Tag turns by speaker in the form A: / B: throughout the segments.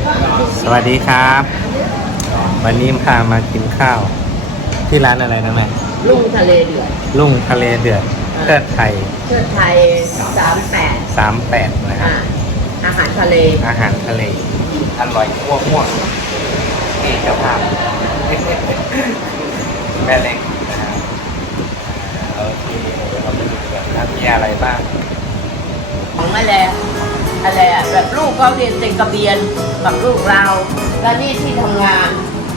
A: สวัสดีครับ วันนี้พามากินข้าว ที่ร้านอะไรนะแม่
B: ลุงทะเลเดือด
A: ลุงทะเลเดือดเทิดไทย38นะครับ
B: อาหารทะเล
A: อร่อยอ้วกม่วงนี่เจ้าภาพแม่เล็กนะครับโอเคเดี๋ยวเราไปดูกันมีอะไรบ้าง
B: ของอะไรอ่ะแบบลูกเขาเรียนเต็มกระเบียนกับลูกเราแล้วนี่ที่ทำงาน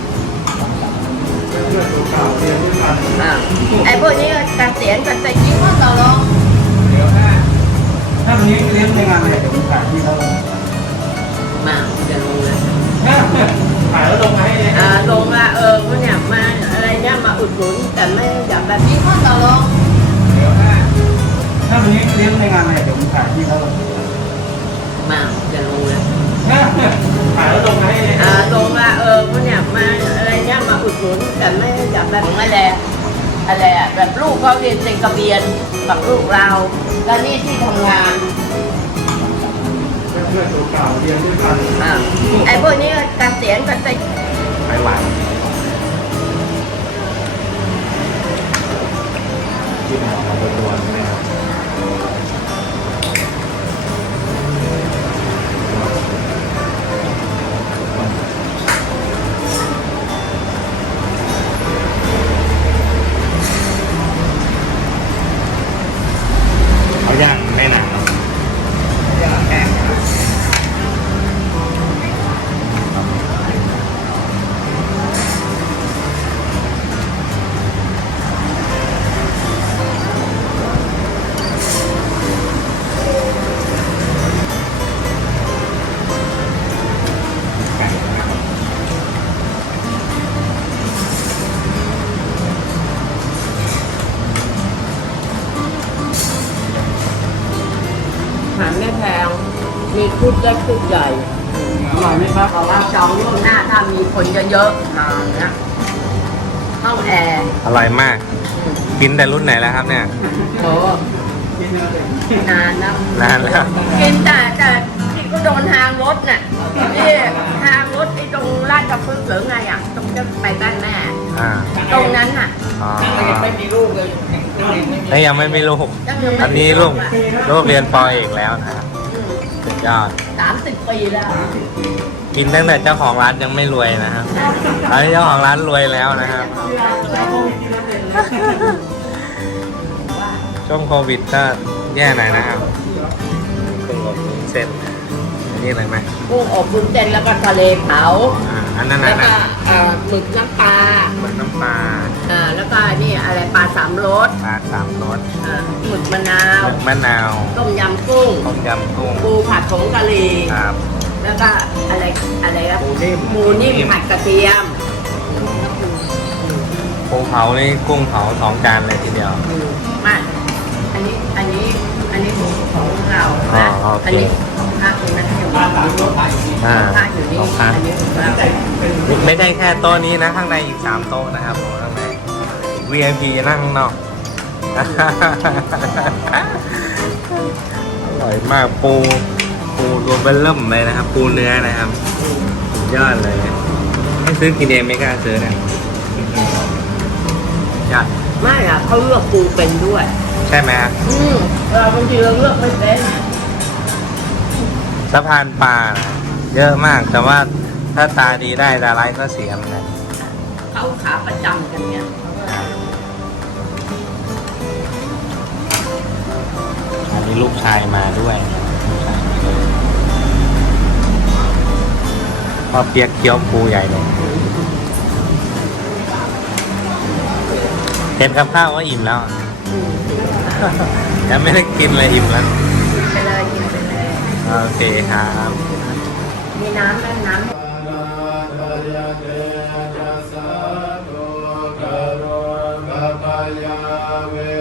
B: ไอ้พวกนี้การเสียงกันแต่จริงว่าต่อรอง
C: เดี๋ยวถ้าวันนี้เลี้ยงในงานอะไรเดี๋ยวผมถ่ายที่เขาลง
B: มาจะลงเลย
C: ถ่ายแล้วลงมาให้เลย
B: ลงละพวกเนี่ยมาอะไรเนี่ยมาอุดหนุนแต่ไม่อยากแบบนี้ก็ต่อรอง
C: เดี๋ยวถ้าวันนี้เลี้ยงในงานอะไรเดี๋ยวผมถ่ายที่เขาลง
B: มาจะลงเลย
C: ถ่ายแล้วลงมาให้เลย
B: ลงละพวกเนี่ยมาอะไรเนี่ยมาอุดหนุนแต่ไม่อยากแบบอะไรอ่ะแบบลูกเขาเรียนเต็มกระเบียนกับลูกเราแล้วนี่ที่ทำงาน
C: เพื่อนเก่าเรียนด้วยกัน
B: ไอ้พวกนี้การเสียงกันแต่
A: ไม่หวานที่หมอมาบวนๆนะครับเขาย่างไม่นานย่างแห้ง
B: อาหารไม่แพงมีคุดเล็กคุดใหญ่
C: อร่อยไหมครับ
B: ของเราจองล่วงหน้าถ้ามีคนเยอะๆมาเนี่ยห้องแอร์
A: อร่อยมากกินแต่รุ่นไหนแล้วครับเนี่ย
B: โอ้นานนะ
A: นานแล้ว
B: กินแต่ที่ก็โดนทางรถน่ะที่ทางรถที่ตรงลาดกระพงหรือไงอ่ะตรงจะไปบ้านแม่ตรงนั้นน่ะ
C: ยังไม่มีลูกเลย
A: ยังไม่มีลูกอันนี้ลูกเรียนป.เอกแล้วนะครับสุดยอด
B: 30 ปีแล้ว
A: กินตั้งแต่เจ้าของร้านยังไม่รวยนะครับตอนนี้เจ้าของร้านรวยแล้วนะครับช่วงโควิดก็แย่หน่อยนะครับกุ้งอบวุ้นเส้นอันนี้อะไรไหม
B: กุ้งอบวุ้นเส้นแล้วก็ทะเลเผา
A: อันนั้น
B: แล้วก็หมึกน้ำปลาแล้วก็นี่อะไรปลา3 รสหมึกมะนาวต้มยำกุ้งปูผัดผงกะหรี่แล้วก็อะไรครับหมูนิ่มผัดกระเทียม
A: ปูเผานี่กุ้งเผา2 จานเลยทีเดียว
B: มาอันนี้หมูของเราอันนี้ของภาคนั้นอยู่ภาคอยู่นี่อันนี้ของเรา
A: ไม่ได้แค่โต๊ะนี้นะข้างในอีก3 โต๊ะนะครับข้างใน VIP นั่งข้างนอกอร่อยมากปูตัวเบิ่มเลยนะครับปูเนื้อนะครับยอดเลยให้ซื้อกินเองไม่กล้าซื้อเนี่ยยอด
B: ไม่อะเขาเลือกปูเป็นด้วย
A: ใช่ไหมครับ
B: บางทีเราเลือกไม่เป็น
A: สะพานปลาเยอะมากแต่ว่าถ้าตาดีได้ตาร้ายก็เสียเหมือนกัน
B: เขาขาประจำกันเนี่ย
A: อันนี้ลูกชายมาด้วยพ่อเปียกเคี้ยวปูใหญ่เลยเห็นกับข้าวก็อิ่มแล้วยังไม่ได้กินเลยอิ่มแล้ว
B: ไปเลยกินไปเลย
A: โอเคครับ
B: มีน้ำแล้วน้ำ
C: เ